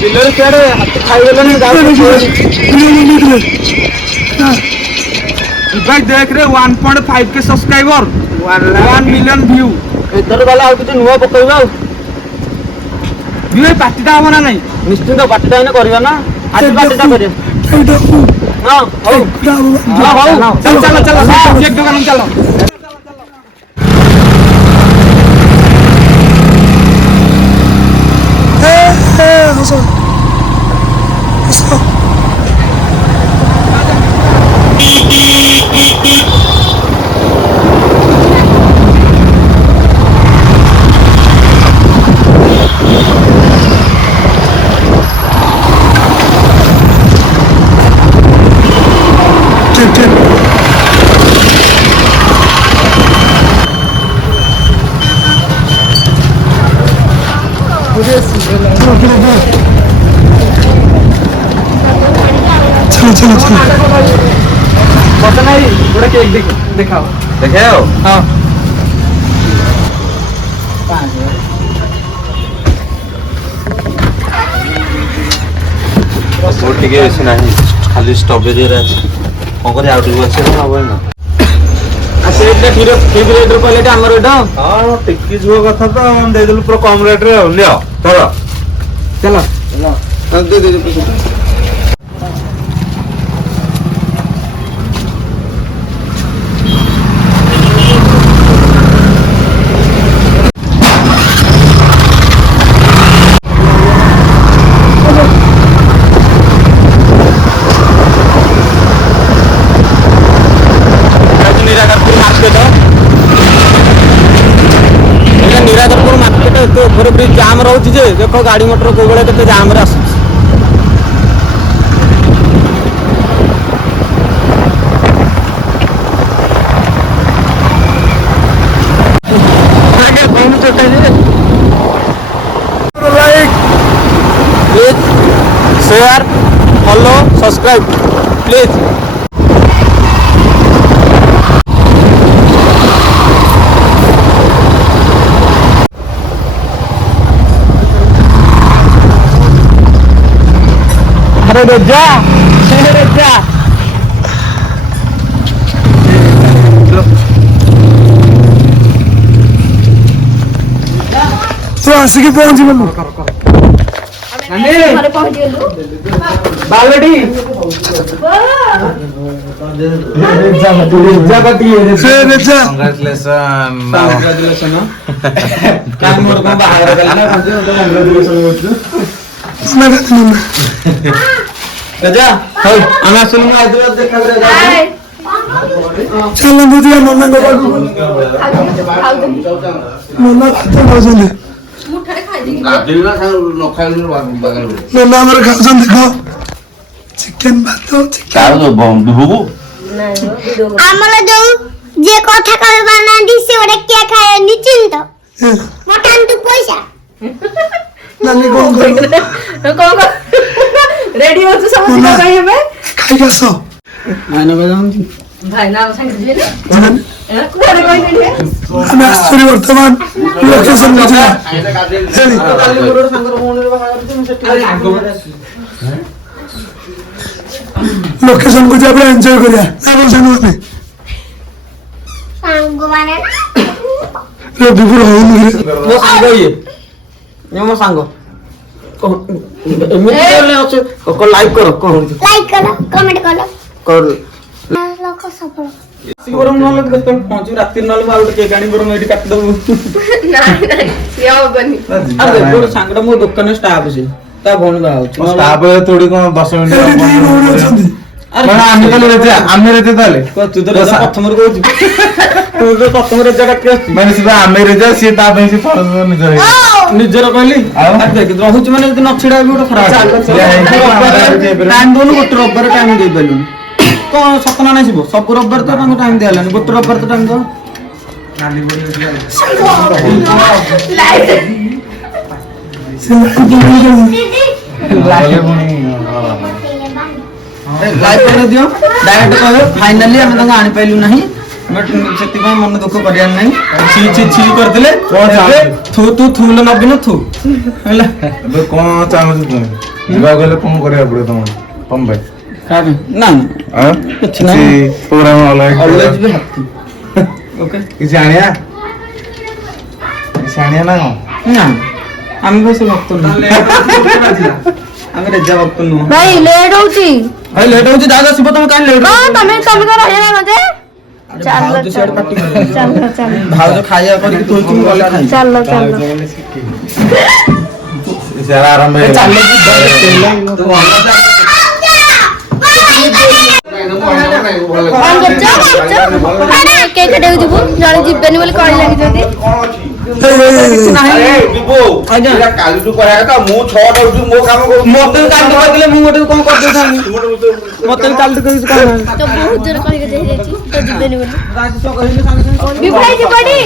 बिलर सियाड़े हाथ खाइगला भाई देख रे 1.5 के सब्सक्राइबर 1 मिलियन व्यू इधर वाला आ किछ नुवा पकौला व्यू पार्टीटा हमना नहीं निश्चित पार्टीटा इने करबा ना आज पार्टीटा करे हां हो चलो चलो चलो एक दुकान में चलो हसो हसो चलो चलो पता नहीं थोड़ा केक दिखाओ दिखाओ हाँ वो टिके ऐसे नहीं खाली स्ट्रॉबेरी रे कौन करे आउट हुआ से ना होय ना आसे एटा ठीक रेट क्वालिटी हमर एटा हां टिकी जो कथा तो हम दे देलु पूरा कम रेट रे लियो चलो चलो चलो दे दे पैसा जाम रोचे देख गाड़ी मोटर को बेले के जाम रे like please share follow subscribe please अरे रजा तो आसिक पहुंच गलु घरे पहुंच गेलु बालडी रेजा कांग्रेचुलेशन काय मोर को बाहर गल ना कांग्रेचुलेशन होत रजा हाय आना सुन में हैदराबाद देखा रजा चल मुदिया नन्ना को नन्ना खाते बजले मुठारे खाइ दी गादिल ना न खाइल बगल नन्ना हमर खाजन देखो चिकन भात काउ तो बम बिबुगु आमला जो जे কথা কইবা না দিছে ওটা কে খায় নিচিন্ত মটান তো পয়সা नानी कौन रेडी हो तो समझ में गई हमें खाई गसो आना बजाऊं भाई ना संग जे ने जन कोन कोई नहीं है আমি আশ্চর্য বর্তমান লোকেশন বুঝা লোকেশন को जब एंजॉय करिया ना बोल जानो मैं सांग माने रे बिपुर हो मो सांग ये मो सांग एमिति ले আছে को लाइक करो लाइक करो कमेंट करो कर लोक सफल सिगरम न लग तो पहुंच रात न लग आउट के गाड़ी बरम एडी काट दबु नहीं नहीं ये बनी अरे देखो सांगड़ा मो दुकान स्टाफ से ता भण बा स्टाफ थोड़ी कोन 10 मिनिट अरे आमे कल रहते आमे रहते ताले को तू तो प्रथम रे कहू तू तो प्रथम रे जगह के माने सिबा आमे रे जा सी ता पे से फरज निजर निजर कहली आ देख रहूच माने न छिड़ा भी खराब टाइम दोन गोट रबर टाइम दे बेलु को सपना नहीं सिबो सब रबर तो टाइम दे हलानी गोट रबर तो टाइम दो ଲାଇଭ୍ କରି ଦିଅ ଡାଇରେକ୍ଟ କହିବ ଫାଇନାଲି ଆମେ ତାଙ୍କୁ ଆଣିପାରିଲୁ ନାହିଁ ସେଥିପାଇଁ ମନ ଦୁଃଖ କରିବାର ନାହିଁ ଛି କରିଥିଲେ ଥୁ ତୁ ଥୁଲ ନବୀନ ଥୁ ହେଲା ଏବେ କଣ ଚାହୁଁଛୁ ତୁମେ ଯିବାକୁ ହେଲେ କଣ କରିବାକୁ ପଡିବ ତମ ପାଇଁ ନା କିଛି ପ୍ରୋଗ୍ରାମ ଅଲଗା ଯିବେ ହାତୀ ଓକେ କିଛି ଆଣିଆ ନା କଣ ନା ଆମେ ଭାଇ ସେ ଭକ୍ତ ନୁହଁ ଆମେ ରେଜା ଭକ୍ତ ନୁହଁ ଭାଇ ଲେଟ୍ ହଉଛି ଭାଇ ଲେଟ୍ ହଉଛି ଦାଦା ଶିବ ତମେ କାହିଁ ଲେଟ୍ ତମେ କଣ ରହିବା ମତେ ଭାଉଜ ଖାଇବା କରିକି ତୋଳୁଛୁ ମୁଁ ଗଲେ ଖାଇ ଚାଲ ଆରମ୍ଭ କେକ୍ କାଟିବାକୁ ଯିବୁ ଜଣେ ଯିବେନି ବୋଲି କଳି ଲାଗିଛନ୍ତି ମତେ କାଲି କହିଥିଲେ ମୁଁ ଗୋଟେ କଣ କରିଦେଇଥାନ୍ତି ମତେ କାଲି କିଛି କହିନାହାନ୍ତି ତ ବହୁତ ଜୋର କହିକି ଦେଇଯାଇଛି ତ ଯିବେନି ବୋଲି ବିଭାଇ ଯିବନି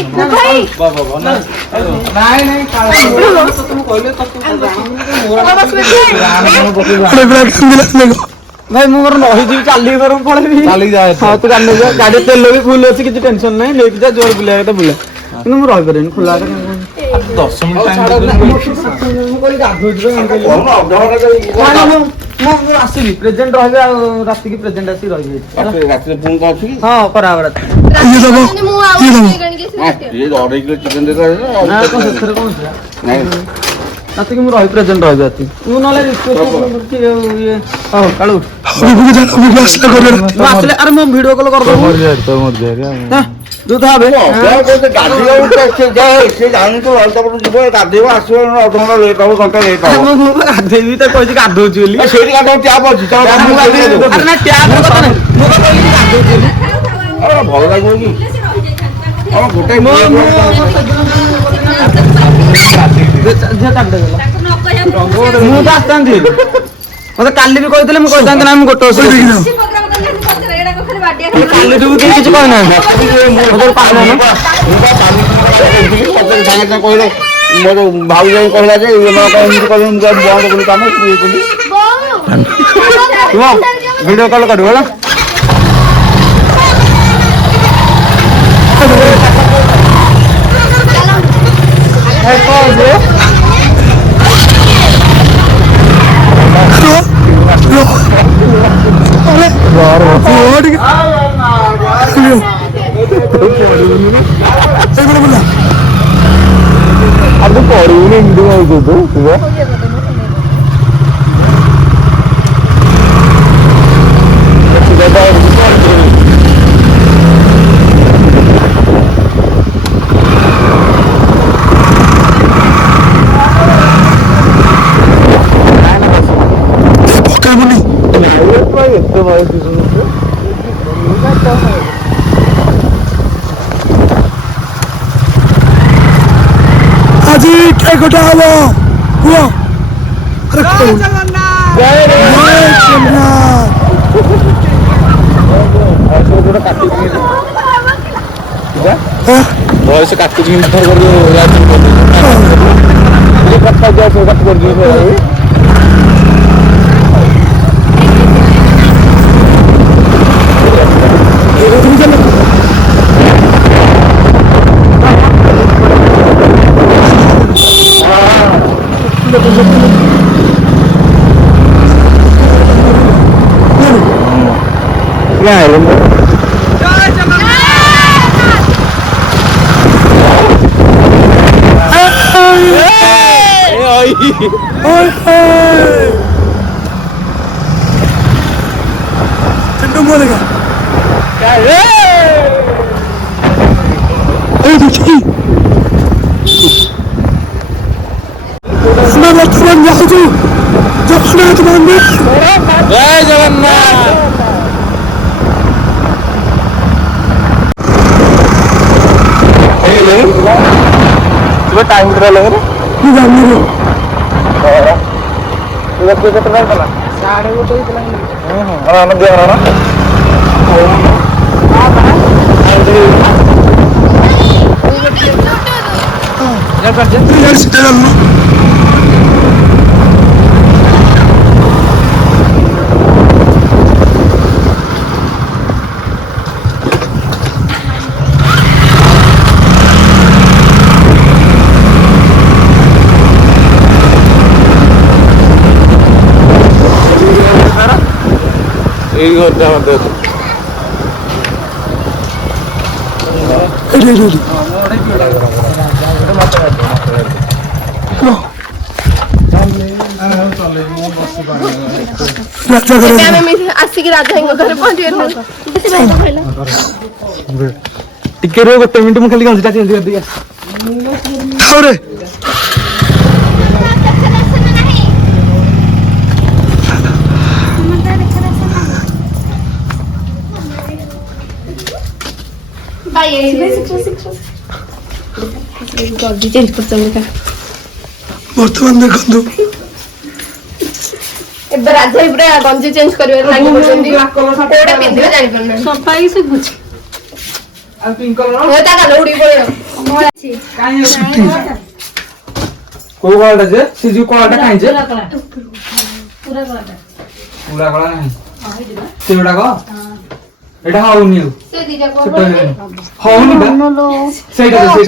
ଭାଇ ମୁଁ ମୋର ରହିଯିବି ଚାଲିକି ବରଂ ପଳେଇବି ହଁ ତୁ ଗାଡ଼ି ନେଇଯା ଗାଡ଼ି ତେଲ ବି ଫୁଲ ଅଛି କିଛି ଟେନସନ ନାହିଁ ନେଇକି ଯା ଜୋର ବୁଲିବା କଥା ବୁଲା କିନ୍ତୁ ମୁଁ ରହିପାରିବିନି ଖୋଲା 10 ମିନିଟ୍ ମୁଁ ଆସିବି ପ୍ରେଜେଣ୍ଟ ରହିବି ଆଉ ରାତିକି ପ୍ରେଜେଣ୍ଟ ଆସିକି ରହିବି ହଁ ଖରାପ ରାତି ସେଥିରେ କଣ ରାତିକି ମୁଁ ରହି ପ୍ରେଜେଣ୍ଟ ରହିବି ରାତି ମୁଁ ନହେଲେ ହଉ କାଳୁ ଆସିଲେ ଆରେ ମୁଁ ଭିଡିଓ କଲ୍ କରିଦେବୁ ତୁ ଥାବେ ଗାଧେଇବି ତ କହିଛି ଗାଧଉଛି ବୋଲି ଭଲ ଲାଗିବ କି ମୁଁ ତ ଆସିଥାନ୍ତି ମତେ କାଲି ବି କହିଥିଲେ ମୁଁ କହିଥାନ୍ତି ନା ମୁଁ ଗୋଟେ କାଲିଠୁ ବି କିଛି କହିନାହାନ୍ତି କହିଲେ ମୋର ଭାଉ ଯାଇ କହିଲା ଯେ ଏମିତି କହିଲେ ମୁଁ ବନ୍ଦ କଲି କାମ ଭିଡିଓ କଲ୍ କରିବ ହେଲା അത് പൊടിയില് എന്ത് കഴിച്ചത് എത്ര വയസ്സ് আজি কে কথা হব হুয়া আরে জয় জগন্নাথ বয়স কাটুছি কিন্তু ধর করে কথা যা সব কাট করে দিয়ে चंदू बोलेगा देखिए मैं वर्तमान जाऊँ जगन्नाथ मंदिर जय जगन्नाथ टाइम कितना लगे यार सीधे चल लो এই ঘরটা আমাদের এডি এডি রাজা করে ଏବେ ଆମେ ଆସିକି ରାଜା ଭାଇଙ୍କ ଘରେ ପହଞ୍ଚିଗଲୁ। ଟିକେ ରୁହ ଗୋଟେ ମିନିଟ୍ ମୁଁ ଖାଲି ଗଞ୍ଜିଟା ଚେଞ୍ଜ କରିଦେଇ ଖାଓ रे ଗଞ୍ଜି ଚେଞ୍ଜ କରୁଛନ୍ତି। ବର୍ତ୍ତମାନ ଦେଖନ୍ତୁ ଏବେ ରାଜା ଭାଇ ପୁରା ଗଞ୍ଜି ଚେଞ୍ଜ କରିବାରେ ଲାଗି ପଡୁଛନ୍ତି। କୋଉଟା ପିନ୍ଧିବେ ଜାଣିପାରୁନାହାନ୍ତି। ସଫା ହେଇ ଶୁଭୁଛି। ଆଉ ପିଙ୍କ କଲର ତା କାନ ଉଡିକି ପଳେଇବ। କୋଉ କଲରଟା ଯେ ସେ ଯୋଉ କଲରଟା କାହିଁ ଯେ ପୁରା କଳାଟା। ପୁରା କଳା ନାହିଁ ସେଗୁଡାକ ଏଇଟା ହଉନି ଆଉ ସେ ଦିଟା ଛୋଟ ହେଇଗଲାଣି। ହଉନି ବା ସେଇଟା ଦେ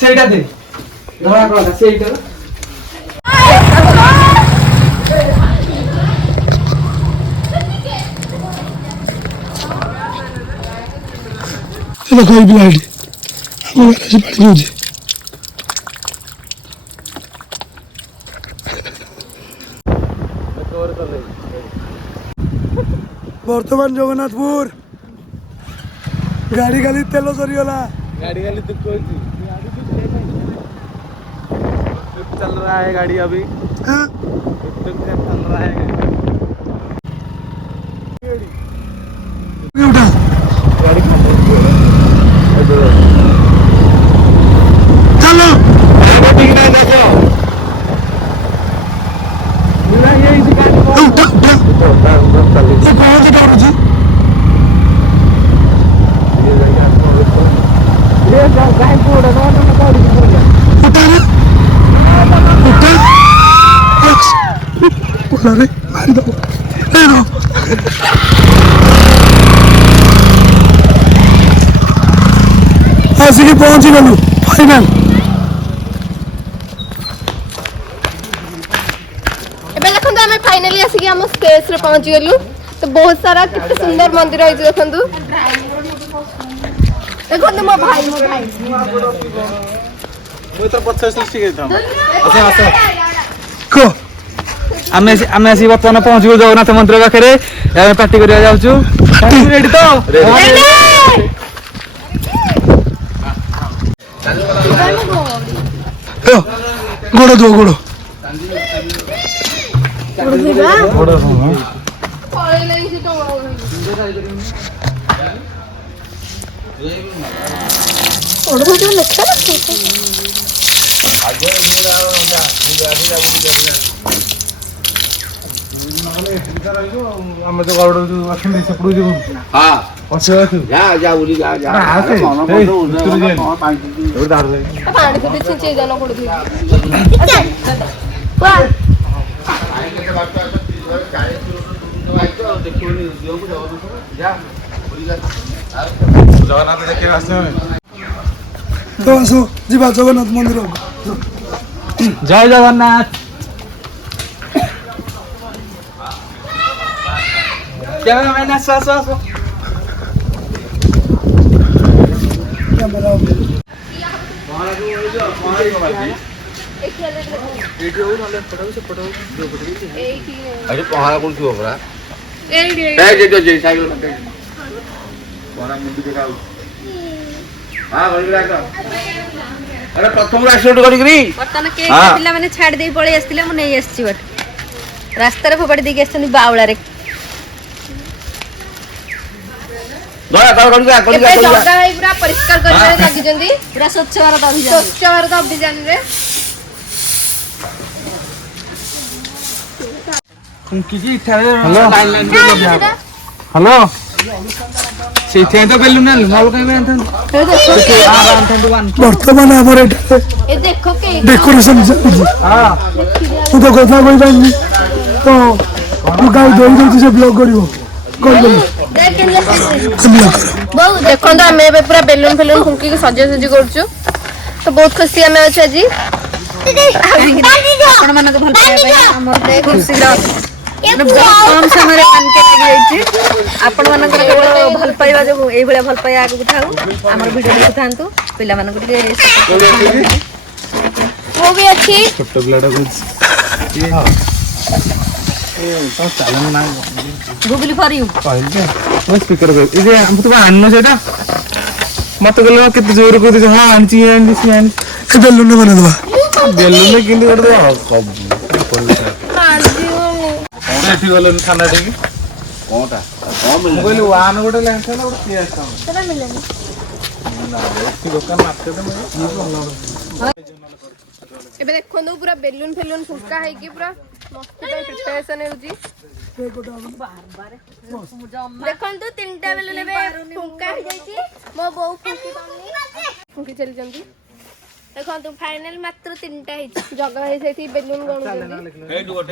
ସେଇଟା ଦେ ଧଳା କଲରଟା ସେଇଟା ଦେଖ ଏଇ ପିଲାଟି ଆମ ଘରେ ଆସି ପାଣି ପିଉଛି ବର୍ତ୍ତମାନ ଜଗନ୍ନାଥପୁର ଗାଡ଼ି ଖାଲି ତେଲ ସରିଗଲା गाड़ी खाली दुख होती चल रहा है गाड़ी अभी हाँ? चल रहा है उठा गाड़ी खाली चलो ठीक नहीं देखो उठा उठा ये कौन से डर जी उठा रे उठा उठा रे मारी दो ए नो ଆସିକି ପହଞ୍ଚି ଗଲୁ ଫାଇନାଲ ଏବେ ଦେଖନ୍ତୁ ଆମେ ଫାଇନାଲି ଆସିକି ଆମ ସ୍ପେସ୍ ରେ ପହଞ୍ଚି ଗଲୁ। ତ ବହୁତ ସାରା କେତେ ସୁନ୍ଦର ମନ୍ଦିର ହେଇଛି ଦେଖନ୍ତୁ। ଦେଖନ୍ତୁ ମୋ ଭାଇ ମୁଁ ତ ପଛରେ ସୃଷ୍ଟି କରିଥାଉ କହ ଆମେ ଆସି ବର୍ତ୍ତମାନ ପହଞ୍ଚିବୁ ଜଗନ୍ନାଥ ମନ୍ଦିର ପାଖରେ। ଆମେ ପାର୍ଟି କରିବା ଯାଉଛୁ। ରେଡି ତ ଗୋଡ଼ ଦୋ ଗୋଡ଼ ଆମେ ତ ଗଡ଼ ଅଛନ୍ତି ସେପଟକୁ ଯିବୁ ପାଣି ସେଠି ଛିଞ୍ଚେଇ ଜାନ ପଡୁଛି। ଜଗନ୍ନାଥ ଦେଖିବାକୁ ଆସିବେ ତ ଆସ ଯିବା ଜଗନ୍ନାଥ ମନ୍ଦିର ଜୟ ଜଗନ୍ନାଥ। କ୍ୟାମେରାମ୍ୟାନ୍ ଆସ ଆସ ଆସ। ପହଁରା କରୁଥିବ ପରା ପ୍ରଥମରୁ ଆକ୍ସିଡେଣ୍ଟ କରିକିରି ବର୍ତ୍ତମାନ କେକ୍ ପିଲାମାନେ ଛାଡ଼ି ଦେଇ ପଳେଇ ଆସିଥିଲେ ମୁଁ ନେଇ ଆସିଛି ଗୋଟେ ରାସ୍ତାରେ ଫୋପାଡ଼ି ଦେଇକି ଆସିଛନ୍ତି ବାଉଳାରେ। ଏବେ ଜଗା ଭାଇ ପୁରା ପରିଷ୍କାର କରିବାରେ ଲାଗିଛନ୍ତି। ପୁରା ସ୍ୱଚ୍ଛ ଭାରତ ଅଭିଯାନ ସ୍ୱଚ୍ଛ ଭାରତ ଅଭିଯାନରେ ହ୍ୟାଲୋ ହ୍ୟାଲୋ ସେଇଥିପାଇଁ ତ ବେଲୁନ ଆଣିଲୁ ନହେଲେ କାଇଁ ଆଣିଥାନ୍ତୁ ବର୍ତ୍ତମାନ ଆମର ଏଠି ଏ ଦେଖ କେ ଡେକୋରେସନ ଚାଲିଛି ମୁଁ ତ କଥା କହିପାରିନି ତ ମୁଁ ଗାଈ ଦେଇ ଦଉଛି ସେ ବ୍ଲଗ କରିବ କରିଦେଲି ବହୁ ଦେଖନ୍ତୁ ଆମେ ଏବେ ପୁରା ବେଲୁନ ଫେଲୁନ ଫୁଙ୍କିକି ସଜାସଜି କରୁଛୁ ତ ବହୁତ ଖୁସି ଆମେ ଅଛୁ ଆଜି ଆପଣ ମାନଙ୍କ ଭଲ ପାଇବା ପାଇଁ ଆମର ଖୁବ ଶୀଘ୍ର ବହୁତ କମ ସମୟରେ 1K ଲାଗିଯାଇଛି ଆପଣ ମାନଙ୍କର କେବଳ ଭଲ ପାଇବା ଯୋଗୁଁ ଏଇଭଳିଆ ଭଲ ପାଇବା ଆଗକୁ ଥାଉ ଆମର ଭିଡ଼ିଓ ଦେଖୁଥାନ୍ତୁ ପିଲାମାନଙ୍କୁ ଟିକେ ମୁଁ ବି ଅଛି ଛୋଟ ପିଲାଟା କହୁଛି ଗୁଗୁଲି ଫର ୟୁ କହିଲି ଯେ ମୁଁ ସ୍ପିକର କହିଲି ଏ ଯେ ତୁ ଆଣିନ ସେଇଟା ମତେ କହିଲେ କେତେ ଜୋରରେ କହୁଛି ହଁ ଆଣିଛି ଆଣିଛି ସିଏ ଆଣିଛି ଏ ବେଲୁନ ବନେଇଦବା ବେଲୁନ କିନ୍ତୁ ଗୋଟେ ଏଠି ଗଲନି ଥାନା ଠିକି କଣଟା ମୁଁ କହିଲି ୱାନ୍ ଗୋଟେ ଲେନ୍ସ ହେଲା ଗୋଟେ କିଏ ଆସିଥାନ୍ତା ଦୋକାନ ମାର୍କେଟ ଏବେ ଦେଖନ୍ତୁ ପୁରା ବେଲୁନ ଫେଲୁନ ଫୁଙ୍କା ହେଇକି ପୁରା ମସ୍ତ ପାଇଁ ପ୍ରିପାରେସନ ହେଉଛି ଦେଖନ୍ତୁ 3ଟା ବେଲୁନ ଏବେ ଫୁଙ୍କା ହେଇଯାଇଛି ମୋ ବୋଉ ଫୁଙ୍କି ଚାଲିଛନ୍ତି ଦେଖନ୍ତୁ ଫାଇନାଲ ମାତ୍ର 3ଟା ହେଇଛି ଜଗା ହେଇ ସେଇଠି ବେଲୁନ ଗଣୁଛନ୍ତି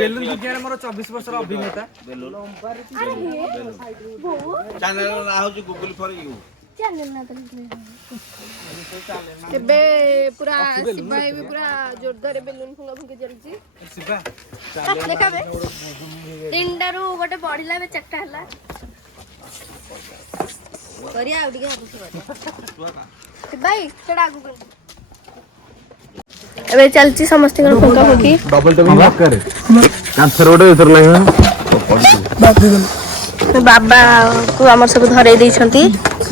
ବେଲୁନ ଦୁନିଆରେ ମୋର 24 ବର୍ଷର ଅଭିନେତା ଚ୍ୟାନେଲ ନାଁ ହଉଛି ଗୁଗଲ ଫର ୟୁ ଏବେ ପୁରା ଶିବା ବି ପୁରା ଜୋରଦାର ବେଲୁନ ଫୁଙ୍କା ଫୁଙ୍କି ଚାଲିଛି ଦେଖାବେ 3ଟାରୁ ଗୋଟେ ବଢିଲା ଏବେ 4ଟା ହେଲା କରିବା ଆଉ ଟିକେ ଭାଇ ସେଟା ଆଗକୁ ଏବେ ଚାଲିଛି ସମସ୍ତଙ୍କର ଫୁଙ୍କା ଫୁଙ୍କି ଡବଲ ଟେବିଂ ଦରକାର କାନ୍ଥର ଗୋଟେ ଏଥର ଲାଗିବ ବାବା କୁ ଆମର ସବୁ ଧରେଇ ଦେଇଛନ୍ତି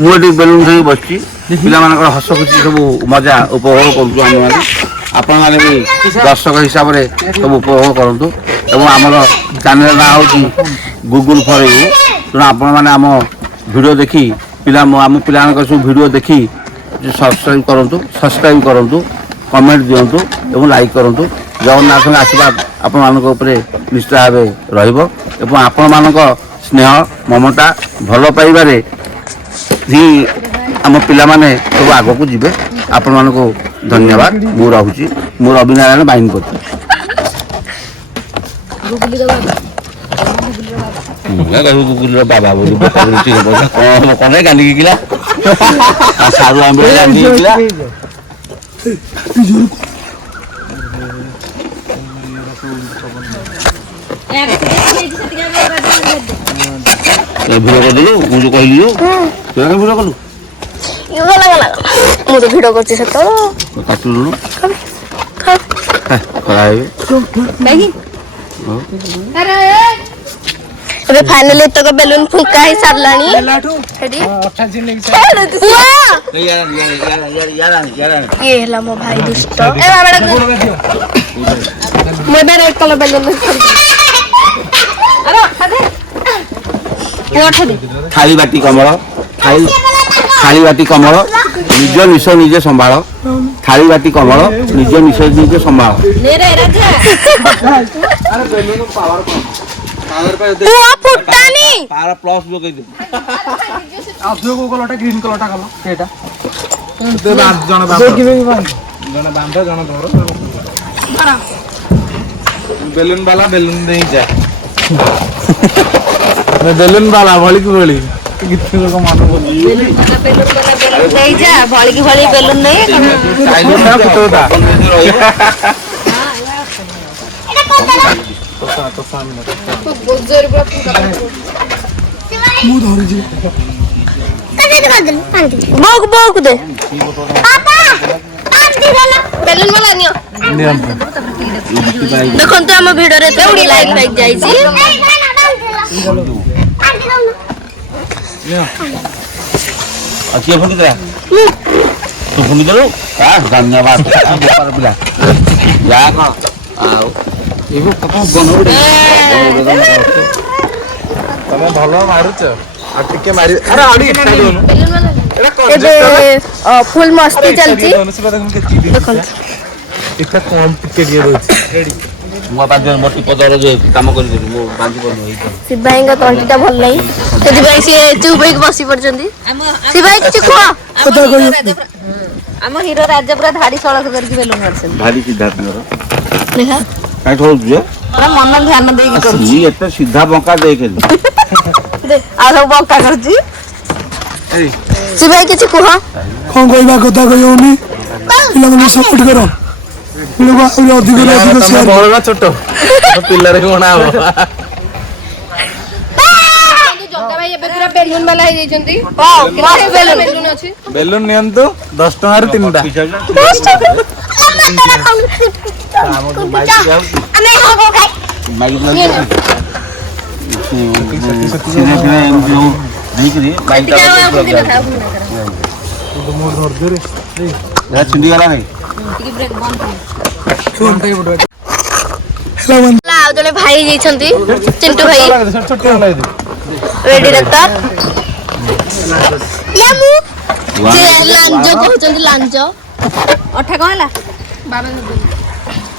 ମୁଁ ଏଠି ବେଲୁନ ଧରି ବସିଛି ପିଲାମାନଙ୍କର ହସ ଖୁସି ସବୁ ମଜା ଉପଭୋଗ କରୁଛୁ ଆମେମାନେ ଆପଣମାନେ ବି ଦର୍ଶକ ହିସାବରେ ସବୁ ଉପଭୋଗ କରନ୍ତୁ ଏବଂ ଆମର ଚ୍ୟାନେଲ ନାଁ ହେଉଛି ଗୁଗଲ ଫର ୟୁ ତେଣୁ ଆପଣମାନେ ଆମ ଭିଡ଼ିଓ ଦେଖି ଆମ ପିଲାମାନଙ୍କର ସବୁ ଭିଡ଼ିଓ ଦେଖି ସବସ୍କ୍ରାଇବ୍ କରନ୍ତୁ କମେଣ୍ଟ ଦିଅନ୍ତୁ ଏବଂ ଲାଇକ୍ କରନ୍ତୁ ଜଗନ୍ନାଥଙ୍କ ଆଶୀର୍ବାଦ ଆପଣମାନଙ୍କ ଉପରେ ନିଶ୍ଚିତ ଭାବେ ରହିବ ଏବଂ ଆପଣମାନଙ୍କ ସ୍ନେହ ମମତା ଭଲ ପାଇବାରେ ହିଁ ଆମ ପିଲାମାନେ ସବୁ ଆଗକୁ ଯିବେ ଆପଣମାନଙ୍କୁ ଧନ୍ୟବାଦ ମୁଁ ରହୁଛି ମୁଁ ରବି ନାରାୟଣ ବାହିନୀପତି ଗୁଗୁଲିର ବାବା ବୋଲି କଣ କାନ୍ଦିକି କିଲା ସାରୁ ଆମ୍ବିଳ କାନ୍ଦିକି କିଲା ଭିଡ଼ିଓ କରିଦେଲୁ ମୁଁ ଯୋଉ କହିଲି ଭିଡ଼ିଓ କଲୁ ମୁଁ ତ ଭିଡ କରୁଛି ସେତେବେଳେ କାଟିଲୁନୁ ଏବେ ଫାଇନାଲି ଏତକ ବେଲୁନ ଫୁଙ୍କା ହେଇ ସାରିଲାଣି ଇଏ ହେଲା ମୋ ଭାଇ ଦୁଷ୍ଟ ମୁଁ ଏବେ ରେଡ୍ କଲର ବେଲୁନ ଥାଳି ବାଟି କମଳ ଥାଳି ବାଟି କମଳ ନିଜ ନିଶ ନିଜେ ସମ୍ଭାଳ ଥାଳି ବାଟି କମଳ ନିଜ ନିଶ ନିଜେ ସମ୍ଭାଳ ପ୍ଲସ୍ ଲଗେଇଦେବୁ ଅଧିକ କୋଉ କଲରଟା ଗ୍ରୀନ କଲରଟା କଲ ସେଇଟା ଜଣେ ବାନ୍ଧ ଜଣେ ଧର ବେଲୁନ ବାଲା ବେଲୁନ ଦେଇ ଯା ବେଲୁନ ବାଲା ଭଳିକି ଭଳି ଗୀତ ଲୋକ ମନେ ଦେଇଯା ଭଳିକି ଭଳି ବେଲୁନ ନେଇ ମୁଁ ଧରିଛି ବୋଉକୁ ଦେ ବେଲୁନ ବାଲା ନିଅ ଦେଖନ୍ତୁ ଆମ ଭିଡରେ କେଉଁଠି ଲାଇକ୍ ଫାଇକ୍ ଯାଇଛି କିଏ ଫୁଙ୍କି ଦେଲା ତୁ ଫୁଙ୍କି ଦେଲୁ ଧନ୍ୟବାଦ ପିଲା ଯାହା କଣ ଆଉ ତମେ ଭଲ ମାରୁଛ ଆଉ ଟିକେ ମାରି ଏବେ ଫୁଲ ମସ୍ତି ଚାଲିଛି ଦେଖନ୍ତୁ ଟିକେ କମ ଟିକେ ରହୁଛି ମୁଁ ପାଞ୍ଚ ମୋଟି ପଦର କାମ କରି ମୁଁ ବାନ୍ଧି ପଡୁନି ଏଇଟା ଶିବାଇଙ୍କ ତଣ୍ଟିଟା ଭଲ ନାହିଁ ସେଥିପାଇଁ ସିଏ ଚୁପ୍ ହେଇକି ବସି ପଡିଛନ୍ତି। ଶିବାଇ କିଛି କୁହ। ଆମ ହିରୋ ରାଜା ପୁରା ଧାଡି ସଳଖ କରିକି ବେଲୁନ ମାରିଛନ୍ତି। ଭାରି ସିଧା ତାଙ୍କର ଦେଖା କାଇଁ ଠଉଛୁ ଯେ ପୁରା ମନ ଧ୍ୟାନ ଦେଇକି କରୁଛି। ସିଏ ଏତେ ସିଧା ବଙ୍କା ଦେଖେନି ଆଉ ସବୁ ବଙ୍କା କରୁଛି। ଶିବାଇ କିଛି କୁହ। କଣ କହିବା କଥା କହିହଉନି ପିଲାମାନଙ୍କୁ ସପୋର୍ଟ କର ଆହୁରି ଅଧିକରୁ ଅଧିକ ସେୟାର ବଡ ନା ଛୋଟ ପିଲାରେ କଣ ହବ ଜଗା ଭାଇ ଏବେ ପୁରା ବେଲୁନ ବାଲା ହେଇଯାଇଛନ୍ତି। ବେଲୁନ ଅଛି ବେଲୁନ ନିଅନ୍ତୁ 10 ଟଙ୍କାରେ 3ଟା ଛିଣ୍ଡିଗଲା ନାଇଁ ଆଉ ଜଣେ ଭାଇ ଯାଇଛନ୍ତି ଚିଣ୍ଟୁ ଭାଇ ରେଡି ଡକ୍ଟର ଲାଞ୍ଜ କହୁଛନ୍ତି ଲାଞ୍ଜ ଅଠା କଣ ହେଲା?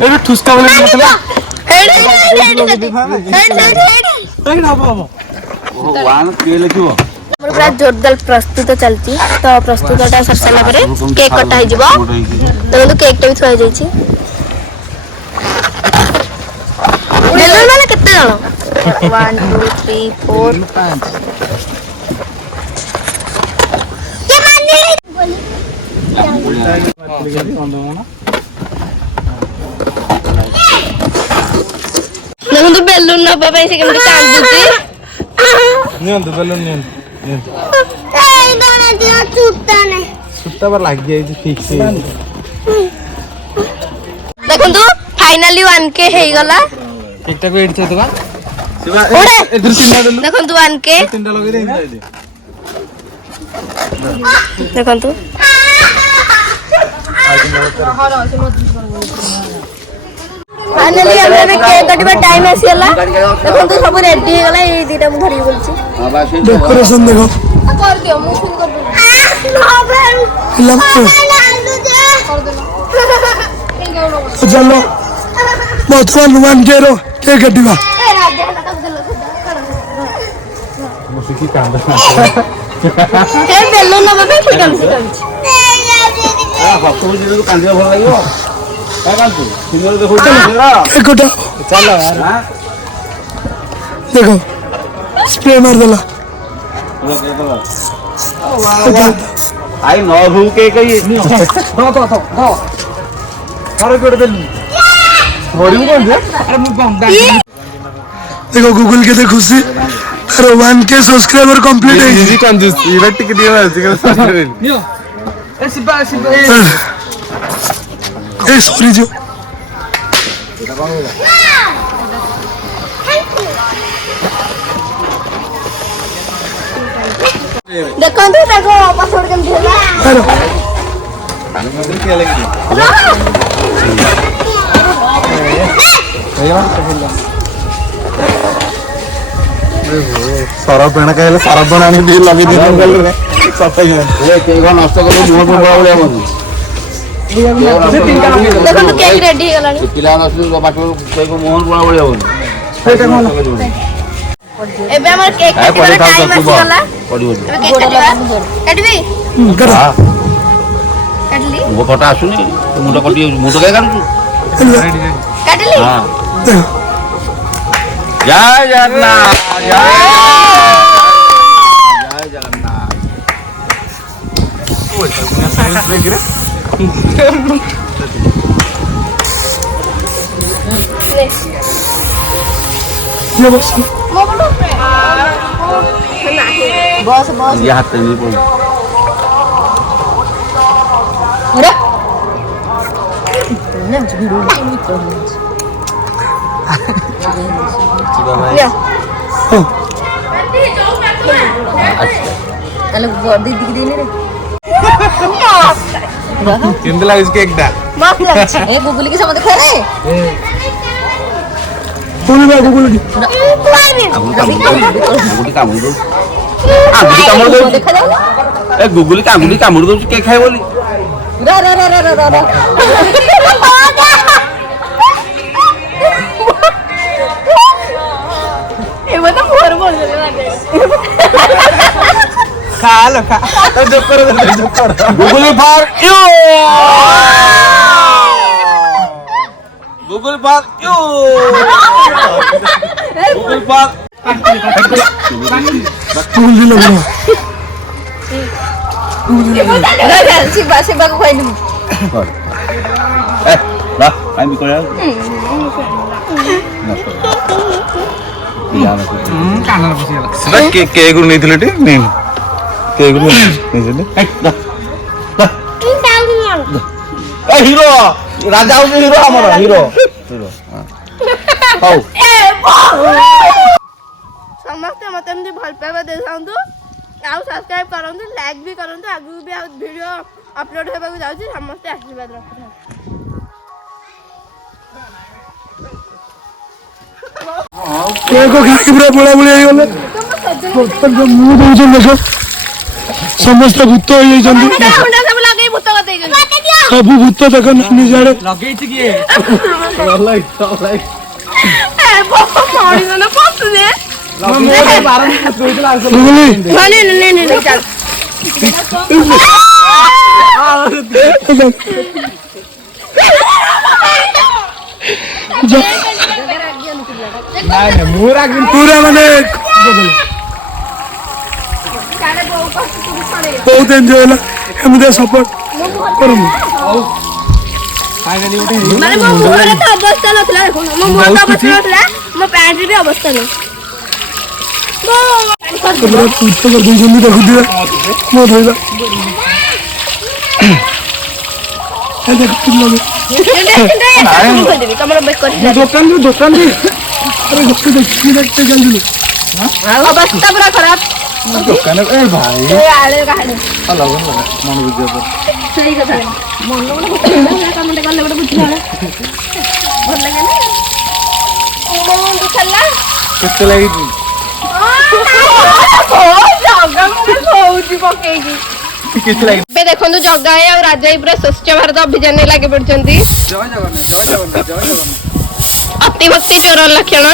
ଏବେ ଠୁସ୍କା ବୋଲି ନଥିଲା ଲେଖିବ ଆମର ପୁରା ଜୋରଦାର ପ୍ରସ୍ତୁତ ଚାଲିଛି ତ ପ୍ରସ୍ତୁତଟା ସରି ସାରିଲା ପରେ କେକ୍ କଟା ହେଇଯିବ। ଦେଖନ୍ତୁ କେକ୍ ଟା ବି ଥୁଆ ହେଇଯାଇଛି। ବେଲୁନ ମାନେ କେତେ ଜଣ 1 2 3 4 ଦେଖନ୍ତୁ ବେଲୁନ ନବା ପାଇଁ ସେ କେମିତି କାନ୍ଦୁଛି। ନିଅନ୍ତୁ ବେଲୁନ ନିଅନ୍ତୁ ସୁତା ବା ଲାଗି ଯାଇଛି ଠିକ ସେ ଦେଖନ୍ତୁ ଫାଇନାଲି 1K ହେଇଗଲା। କେକଟାକୁ ଏଇଠି ଥୋଇଦବା ଦେଖନ୍ତୁ 1K ତିନିଟା ଲଗେଇ ଦେଇ ଦେଖନ୍ତୁ ଫାଇନାଲି ଆମେ କେକ୍ କାଟିବା ଟାଇମ ଆସିଗଲା। ଦେଖନ୍ତୁ ସବୁ ରେଡି ହେଇଗଲା। ଏଇ ଦିଟା ମୁଁ ଧରିକି ବଲଛି ଡେକୋରେସନ ଦେଖ କରିଦିଅ ମୁଁ ଫୋନ ତ ଚାଲ ବର୍ତ୍ତମାନ 1K ର କେକ୍ କାଟିବା। ବସିକି କାନ୍ଦ ବେଲୁନ ନବା ପାଇଁ ଠିକ ଅଛି କାନ୍ଦିବା ଭଲ ଲାଗିବ ଏକଟା ଚାଲ ଦେଖ ସ୍ପ୍ରେ ମାରିଦେଲା ଆଇ ନ ହଉ କେ କହି देखो गूगल के खुशी तार 1K सब्सक्राइबर कंप्लीट है ଟିକେ ए सॉरी जो ଦେଖନ୍ତୁ ତାକୁ ପାସୱାର୍ଡ କେମିତି ହେଲା। ସର ପେଣ ଖାଇଲେ ସର ପେଣ ଆଣିକି ଟିକେ ଲଗେଇ ଦେଇଥାଉ ଗଲେ ନଷ୍ଟ କଲେ ମୁହଁ ଭଳିଆ ଦେଖନ୍ତୁ କେକ୍ ରେଡି ହେଇଗଲାଣି। ପିଲା ନଷ୍ଟ ମୁହଁ ଭଳିଆ ହବନି ଏବେ ଆମର କେକ୍ କାଟିବାର ଟାଇମ ଆସିଗଲା। ପଡିବ ଏବେ କେକ୍ କାଟିବା କାଟିବି କାଟିଲି ମୋ ଫଟା ଆସୁନି ମୁଣ୍ଡ କଟି ଯାଉଛି ମୁଣ୍ଡ କାଇଁ କାଟୁଛୁ କାଟିଲି ଜୟ ଜଗନ୍ନାଥ ଜୟ ये बस ବସ୍ ବସ୍ ये हाथ नहीं पड़े ଦିଦିକି ଦେଇନି ରେ କେମିତି ଲାଗୁଛି କେକଟା ଏ ଗୁଗୁଲି କି ସମସ୍ତେ ଖାଇଲେ पूरी बात गूगल की ଦେଖାଯାଉନି ए गुगली कांगुली कामुड़ दउची के खाइ बोली रा रा रा रा रा रा ଖାଲ ଖା Google for you. Google for you. Google for. Google lah bro. Shiva ଶିବାକୁ କହିଲି ମୁଁ Dah, ayo mikir ya. କାନରେ ପଶିଗଲା ସେଟା କେ ଗୁରୁ ନେଇଥିଲେ ଟି ନେଇ କେ ଗୁରୁ ନେଇଥିଲେ ଏ ହିରୋ ରାଜା ହଉଛି ହିରୋ ଆମର ହିରୋ ହିରୋ ହଉ ସମସ୍ତେ ମତେ ଏମିତି ଭଲ ପାଇବା ଦେଇଥାନ୍ତୁ ଆଉ ସବସ୍କ୍ରାଇବ କରନ୍ତୁ ଲାଇକ୍ ବି କରନ୍ତୁ ଆଗକୁ ବି ଆଉ ଭିଡ଼ିଓ ଅପଲୋଡ଼ ହେବାକୁ ଯାଉଛି ସମସ୍ତେ ଆଶୀର୍ବାଦ ରଖିଥାନ୍ତୁ କେକ୍ ଖାଇକି ପୁରା ବୋଳାବୋଳି ହେଇଗଲେ ମୁଁ ଦଉଛି ଦେଖ ସମସ୍ତେ ଭୂତ ହେଇଯାଇଛନ୍ତି ସବୁ ଲଗେଇ ଭୂତ କରିଦେଇଛନ୍ତି ସବୁ ଭୂତ ଦେଖ ନାନୀ ସିଆଡେ ଲଗେଇଛି କିଏ ମଣିଷ ପଶୁଛେ ପୁରା ମାନେ ବହୁତ ଏନ୍ଜୟ ହେଲା ଏମିତି ସପୋର୍ଟ କରୁନି ମାନେ ମୋ ମୁହଁରେ ତ ଅବସ୍ଥା ନଥିଲା ଦେଖୁନ ମୋ ମୁହଁରେ ତ ଅବସ୍ଥା ନଥିଲା ମୋ ପ୍ୟାଣ୍ଟରେ ବି ଅବସ୍ଥା ନାହିଁ ପୁରା ପୂର୍ତ୍ତ କରିଦେଇଛନ୍ତି ଦେଖୁଥିବେ ମୋ ଧୋଇବା ତମର ବେକରି ଦୋକାନ ଆରେ ଗୋଟେ ଦେଖିକି ଦେଖତେ ଚାଲିଲୁ ଅବସ୍ଥା ପୁରା ଖରାପ ଦୋକାନ ଏ ଭାଇ ଆଳେ କାହାଣୀ ମନ ବୁଝିବ ସେଇ କଥା ମନ ଗୋଟେ କାମଟେ କଲେ ଗୋଟେ ବୁଝିଲା ଭଲ ଲାଗେ ନା ମୁଣ୍ଡ ଖାଲା କେତେ ଲାଗିଛି କିଛି ଲାଗି ଏବେ ଦେଖନ୍ତୁ ଜଗା ଭାଇ ଆଉ ରାଜା ଭାଇ ପୁରା ସ୍ୱଚ୍ଛ ଭାରତ ଅଭିଯାନରେ ଲାଗି ପଡିଛନ୍ତି ଅତି ଭକ୍ତି ଚୋର ଲକ୍ଷଣ